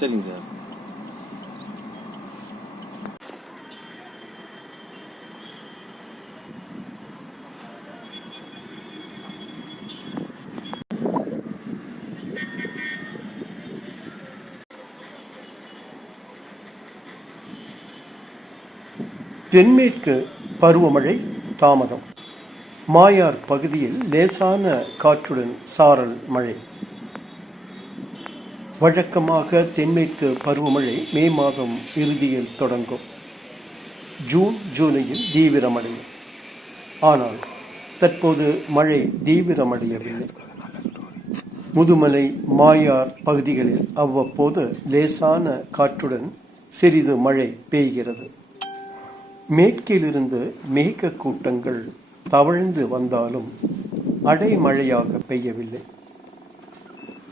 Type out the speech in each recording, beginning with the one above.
சரிங்க சார். தென்மேற்கு பருவமழை தாமதம். மாயார் பகுதியில் லேசான காற்றுடன் சாரல் மழை. வழக்கமாக தென்மேற்கு பருவமழை மே மாதம் இறுதியில் தொடங்கும். ஜூன் ஜூலையில் தீவிரமடையும். ஆனால் தற்போது மழை தீவிரமடையவில்லை. முதுமலை மாயார் பகுதிகளில் அவ்வப்போது லேசான காற்றுடன் சிறிது மழை பெய்கிறது. மேற்கிலிருந்து மேக கூட்டங்கள் தவழ்ந்து வந்தாலும் அடைமழையாக பெய்யவில்லை.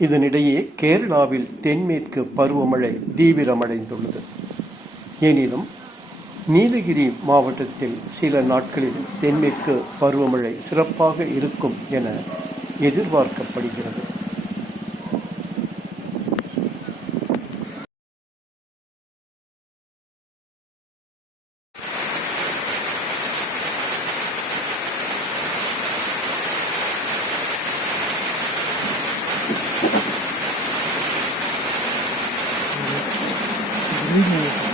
இதனிடையே கேரளாவில் தென்மேற்கு பருவமழை தீவிரமடைந்துள்ளது. எனினும் நீலகிரி மாவட்டத்தில் சில நாட்களில் தென்மேற்கு பருவமழை சிறப்பாக இருக்கும் என எதிர்பார்க்கப்படுகிறது. Really?